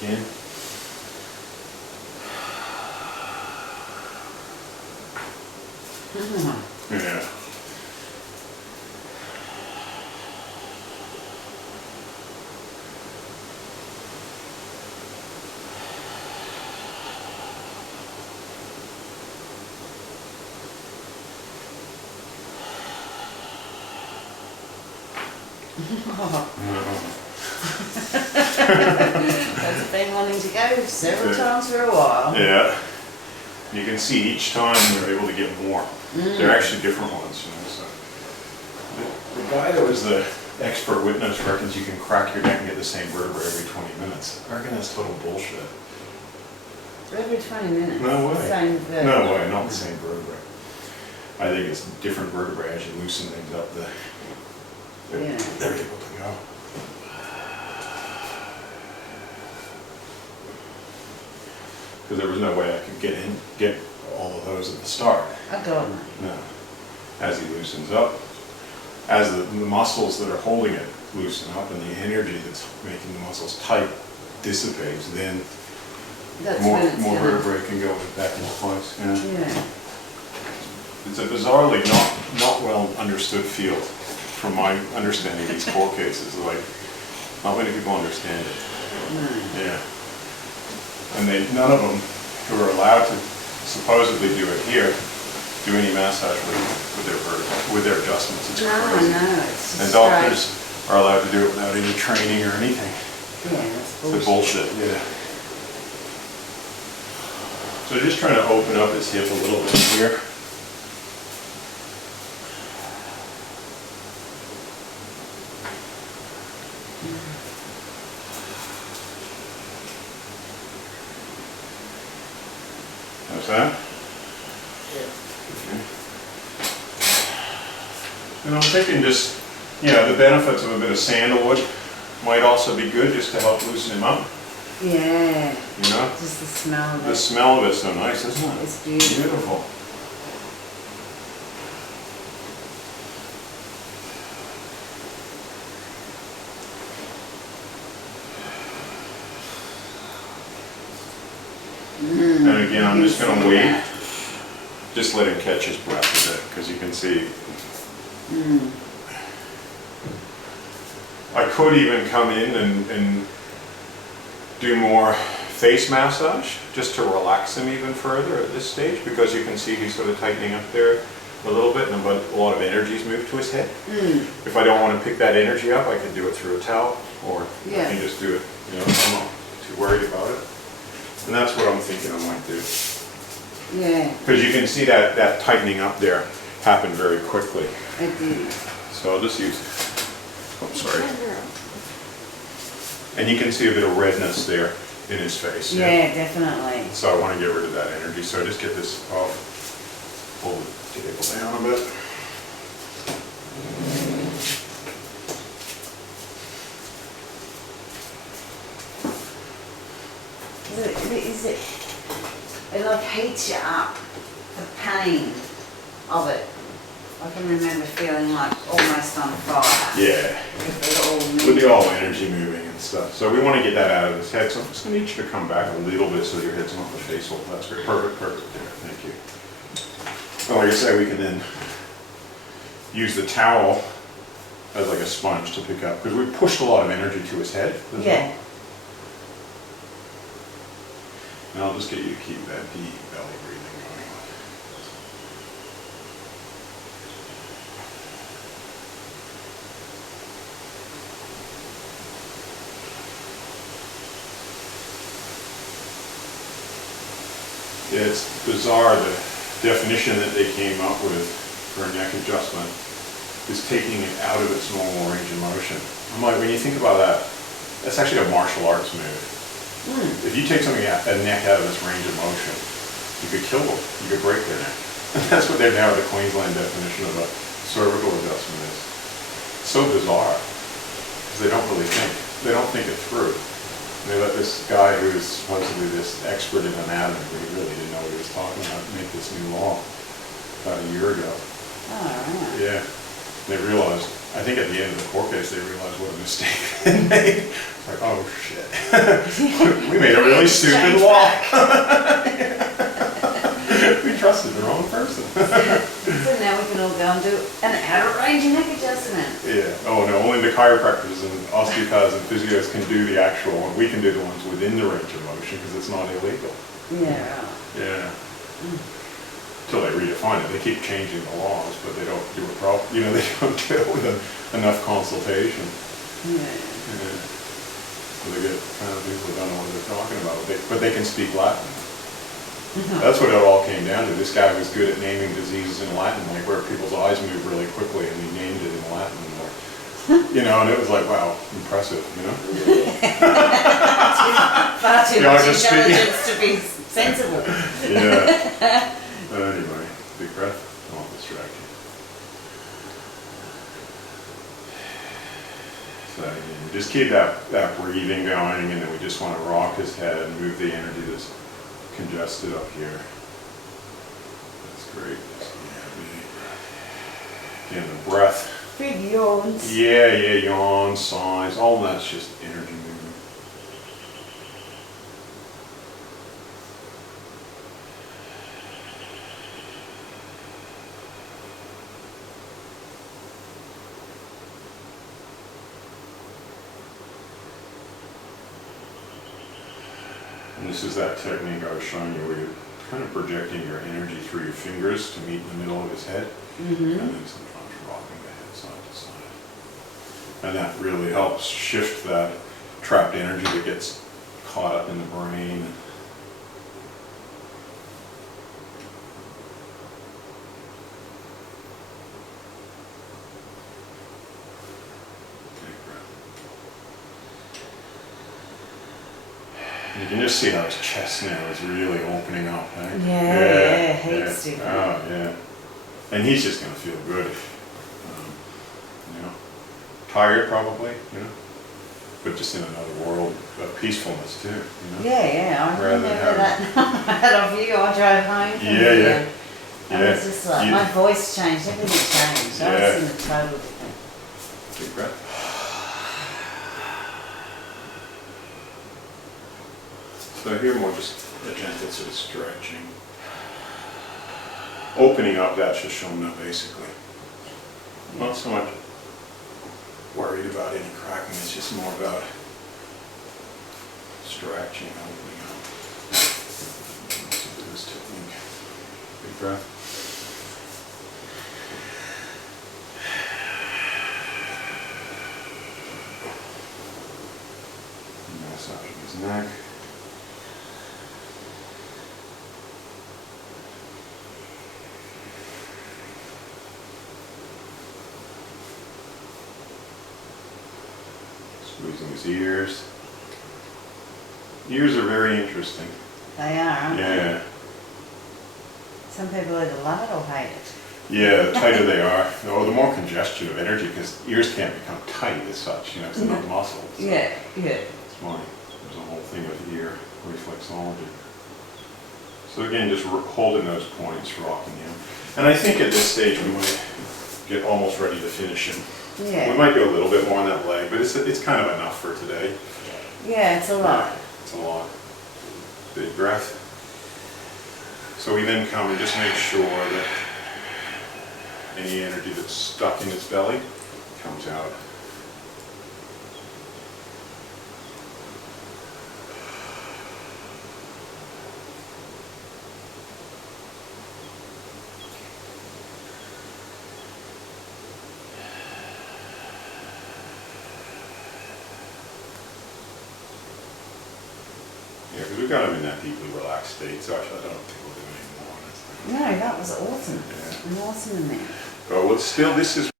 Again. Yeah. I've been wanting to go several times for a while. Yeah. You can see each time they're able to get more. They're actually different ones, you know. So the guy that was the expert witness reckons you can crack your neck and get the same vertebrae every 20 minutes. I reckon that's total bullshit. Every 20 minutes? No way. Same vertebrae? No way, not the same vertebrae. I think it's different vertebrae as you loosen things up. They're able to go. Because there was no way I could get all of those at the start. I don't know. No. As he loosens up, as the muscles that are holding it loosen up and the energy that's making the muscles tight dissipates, then more vertebrae can go back into place. Yeah. It's a bizarrely not well understood field from my understanding of these court cases. Like, not many people understand it. No. Yeah. And none of them who are allowed to supposedly do it here do any massage with their adjustments. It's crazy. No, it's just and doctors are allowed to do it without any training or anything. Yeah, that's bullshit. It's bullshit, yeah. So just trying to open up his hip a little bit here. How's that? Yeah. Okay. And I'm thinking just, the benefits of a bit of sandalwood might also be good just to help loosen him up. Yeah. You know? Just the smell of it. The smell of it's so nice, isn't it? It's beautiful. Beautiful. And again, I'm just going to wait. Just let him catch his breath a bit, because you can see. I could even come in and do more face massage, just to relax him even further at this stage, because you can see he's sort of tightening up there a little bit, and a lot of energy's moved to his head. If I don't want to pick that energy up, I can do it through a towel, or I can just do it, I'm not too worried about it. And that's what I'm thinking I might do. Yeah. Because you can see that tightening up there happen very quickly. I do. So I'll just use, sorry. And you can see a bit of redness there in his face. Yeah, definitely. So I want to get rid of that energy. So I just get this off, pull the table down a bit. It like heats you up, the pain of it. I can remember feeling like almost on fire. Yeah. With the all energy moving and stuff. So we want to get that out of his head. So I'm just going to need you to come back a little bit so your head's not the face hole. That's great. Perfect there. Thank you. Well, like I say, we can then use the towel as like a sponge to pick up, because we pushed a lot of energy to his head. Yeah. And I'll just get you to keep that deep belly breathing going. Yeah, it's bizarre, the definition that they came up with for a neck adjustment is taking it out of its normal range of motion. I'm like, when you think about that, that's actually a martial arts move. If you take something, a neck out of its range of motion, you could kill them, you could break their neck. And that's what they've now, the Queensland definition of a cervical adjustment is. It's so bizarre, because they don't really think. They don't think it through. They let this guy who is supposedly this expert in anatomy, but he really didn't know what he was talking about, make this new law about a year ago. Oh, right. Yeah. They realized I think at the end of the court case, they realized what a mistake they made. It's like, oh shit, we made a really stupid law. We trusted the wrong person. So now we can all go and do an out-of-range neck adjustment. Yeah, oh no, only the chiropractors and osteopaths and physios can do the actual one. We can do the ones within the range of motion because it's not illegal. Yeah. Yeah. Until they redefine it, they keep changing the laws, but they don't do it properly. You know, they don't do it with enough consultation. Yeah. Yeah. So they get kind of people who don't know what they're talking about, but they can speak Latin. That's what it all came down to. This guy was good at naming diseases in Latin, like where people's eyes move really quickly, and he named it in Latin. You know, and it was like, wow, impressive, you know? Far too You know, much just intelligence to be sensible. Yeah. But anyway, big breath. I won't distract you. So again, just keep that breathing going, and then we just want to rock his head and move the energy that's congested up here. That's great. Again, the breath. Big yawns. Yeah, yawns, sighs, all that's just energy movement. And this is that technique I was showing you where you're kind of projecting your energy through your fingers to meet in the middle of his head. And then sometimes rocking the head side to side. And that really helps shift that trapped energy that gets caught up in the brain. You can just see how his chest now is really opening up. Eh? Yeah, heaps different. Oh, yeah. And he's just going to feel good. You know, tired probably, you know, but just in another world of peacefulness too, you know. Yeah, I Rather than remember that night of you. I drove home from Yeah. I was just like, my voice changed, everything changed. I was in a total different. Big breath. So here more just a gentle sort of stretching. Opening up, that's just showing up basically. Not so much worried about any cracking, it's just more about stretching, opening up. Let's do this technique. Big breath. Massaging his neck. Squeezing his ears. Ears are very interesting. They are, aren't they? Yeah. Some people either love it or hate it. Yeah, the tighter they are, or the more congestion of energy, because ears can't become tight as such, you know, because they're not muscles. So Yeah. it's funny. There's a whole thing with ear reflexology. So again, just holding those points, rocking him. And I think at this stage we might get almost ready to finish him. Yeah. We might do a little bit more on that leg, but it's kind of enough for today. Yeah, it's a lot. It's a lot. Big breath. So we then come and just make sure that any energy that's stuck in its belly comes out. Yeah, because we've got them in that deeply relaxed state, so actually I don't think we'll do any more. No, that was awesome. Yeah. An awesome in there. But still, this is